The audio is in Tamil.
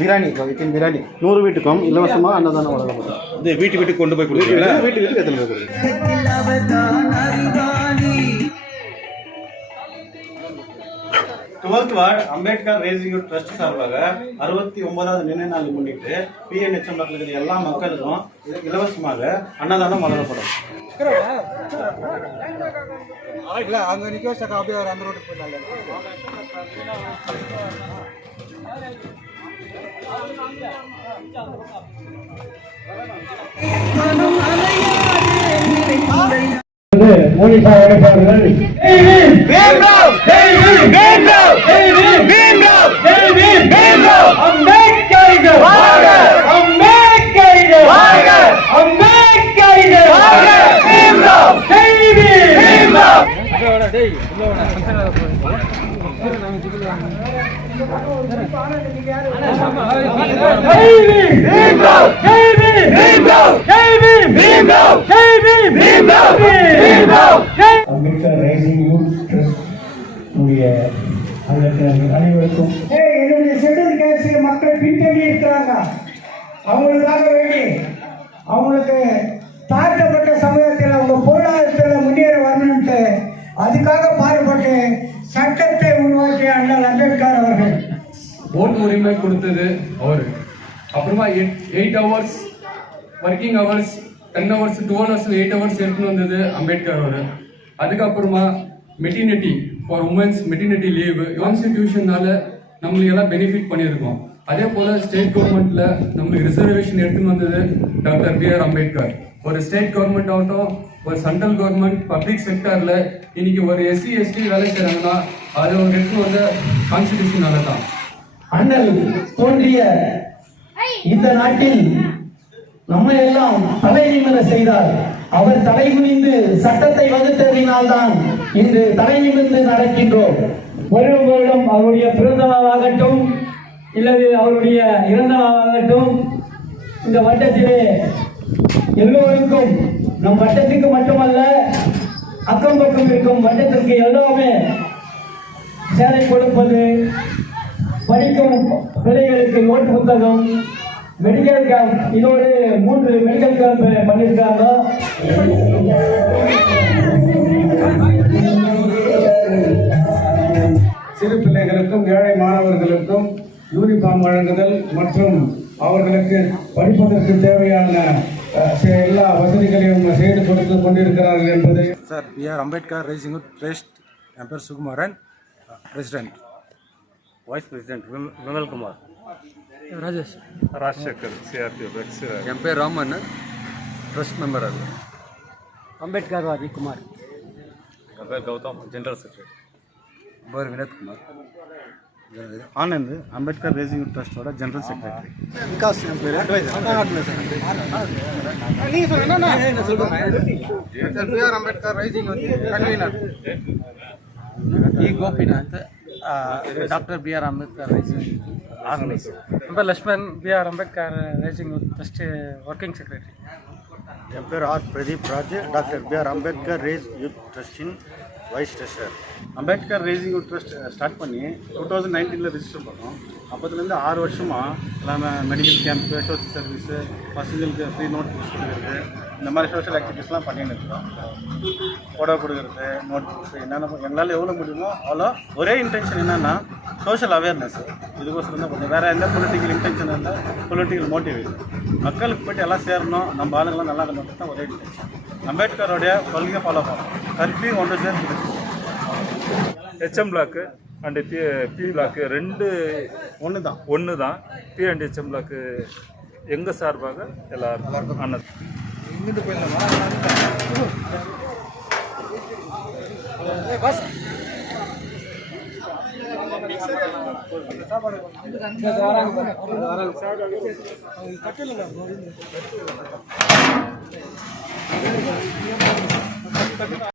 பிரியாணி வித்தின் பிரியாணி 100 வீட்டுக்கும் இலவசமாக அன்னதானம் வழங்கப்படும். இது வீட்டுக்கு கொண்டு போய் கொடுக்குறீங்களா? வீட்டுக்கு எத்தனை பேர்? 12th ward Ambedkar racing youth trust சார்பாக 69வது நினைவு நாளை முன்னிட்டு PNHM இருக்கிற எல்லா மக்களுக்கும் இலவசமாக அன்னதானம் வழங்கப்படும். அங்க நிக்க வச்சா அப்படியே அந்த ரோட்டுக்கு போயிடலாம். மோனிகா வேட்பாளர்கள் அம்பேத்கர் ரைசிங் யூத் ட்ரஸ்ட் அனைவருக்கும் என்னுடைய ஷெட்யூல் கேஸ்ட் மக்கள் பின்தங்கி இருக்கிறாங்க. அவங்களுக்காக வேண்டி அவங்களுக்கு தாழ்த்தப்பட்ட சமூகத்தில் அவங்க பொருளாதாரத்தில் முன்னேற வரணும்ட்டு அதுக்காக பாடுபட்டு சட்டத்தை உருவாக்கிய அண்ணல் அம்பேத்கர் அவர்கள் ஓட்டு உரிமை கொடுத்தது அவரு. அப்புறமா 8 hours working hours 10 hours 12 hours 8 hours எடுத்துன்னு வந்தது அம்பேத்கர் அவரு. அதுக்கப்புறமா maternity for womens maternity leave கான்ஸ்டிடியூஷனால நம்மளுக்கு எல்லாம் பெனிஃபிட் பண்ணியிருக்கோம். அதே போல ஸ்டேட் கவர்மெண்ட்ல நம்மளுக்கு ரிசர்வேஷன் எடுத்துன்னு வந்தது டாக்டர் B.R. அம்பேத்கர். ஒரு ஸ்டேட் கவர்மெண்ட் ஆகட்டும், ஒரு சென்ட்ரல் கவர்மெண்ட், பப்ளிக் செக்டர்ல இன்னைக்கு ஒரு SC ST வேலை செய்யறாங்கன்னா அது ஒரு எடுத்துன்னு வந்த கான்ஸ்டிடியூஷனால தான். அண்ணல் தோன்றிய இந்த நாட்டில் நம்ம எல்லாம் தலை நிமிர செய்தார். அவர் தலை குனிந்து சட்டத்தை வகுத்ததினால்தான் இன்று தலை நிமிர்ந்து நடக்கின்றோம். வருடம் அவருடைய பிறந்த நாளாகட்டும் இல்லது அவருடைய இறந்த நாளாகட்டும் இந்த வட்டத்திலே எல்லோருக்கும் நம் வட்டத்துக்கு மட்டுமல்ல அக்கம் பக்கம் இருக்கும் வட்டத்திற்கு எல்லாமே சேவை கொடுப்பது, படிக்கும் பிள்ளைகளுக்கு நோட்டு புத்தகம், மெடிக்கல் கேம்ப், இதோடு 3 மெடிக்கல் கேம்ப் பண்ணியிருக்காங்க. சிறு பிள்ளைகளுக்கும் ஏழை மாணவர்களுக்கும் யூனிஃபார்ம் வழங்குதல் மற்றும் அவர்களுக்கு படிப்பதற்கு தேவையான எல்லா வசதிகளையும் செய்து கொடுத்து கொண்டிருக்கிறார்கள் என்பதை sir B.R. Ambedkar racing youth trust. என் பேர் Sukumaran, president. Vice president Vimalkumar. Rajesh Rajasekar CRPF. என் பேர் ராமன், ட்ரஸ்ட் மெம்பர். அது அம்பேத்கர் வாதி குமார். என் பேர் கௌதம், ஜெனரல் செக்ரட்டரி. பேர் வினோத்குமார். ஆனந்த், அம்பேத்கர் ரேசிங் யூத் ட்ரஸ்டோட ஜெனரல் செக்ரட்டரி. விகாஸ் என் பேர் B.R. Ambedkar rising youth convener. Gopinath, doctor B.R. Ambedkar rising organiser. என் பேர் Lakshman, B.R. Ambedkar rising youth trust working secretary. என் பேர் Pradeep Raj, doctor B.R. Ambedkar race youth ட்ரஸ்டின் vice treasurer. Ambedkar racing youth trust start பண்ணி 2019 ரிஜிஸ்டர் பண்ணோம். அப்போதுலேருந்து 6 வருஷமாக எல்லாமே மெடிக்கல் கேம்ப்பு, சோஷியல் சர்வீஸு, பசங்களுக்கு ஃப்ரீ நோட் புக்ஸ் கொடுக்குறது, இந்த மாதிரி சோஷியல் ஆக்டிவிட்டீஸ்லாம் பண்ணிட்டு இருக்கோம். ஃபோட்டோ கொடுக்குறது, நோட் புக்ஸ், என்னென்ன எங்களால் எவ்வளோ முடியுமோ அவ்வளோ. ஒரே இன்டென்ஷன் என்னென்னா சோஷியல் அவேர்னஸ். இதுக்கோசரம் தான் பண்ணுறோம். வேறு எந்த பொலிட்டிக்கல் இன்டென்ஷன் இருந்தால் பொலிட்டிக்கல் மோட்டிவேட். மக்களுக்கு போய்ட்டு எல்லாம் சேரணும், நம்ம ஆளுங்களாம் நல்லா இருக்கணும் தான் ஒரே இன்டென்ஷன். அம்பேத்கரோடைய கொள்கையை ஃபாலோ பண்ணணும். கல்வி ஒன்று சேர்ந்து HM block and P block 2 ஒன்று தான். P அண்ட் HM பிளாக்கு எங்கள் சார்பாக எல்லாருக்கும் அண்ணன். இங்கிட்டு போயிடலாமா? சாப்பாடு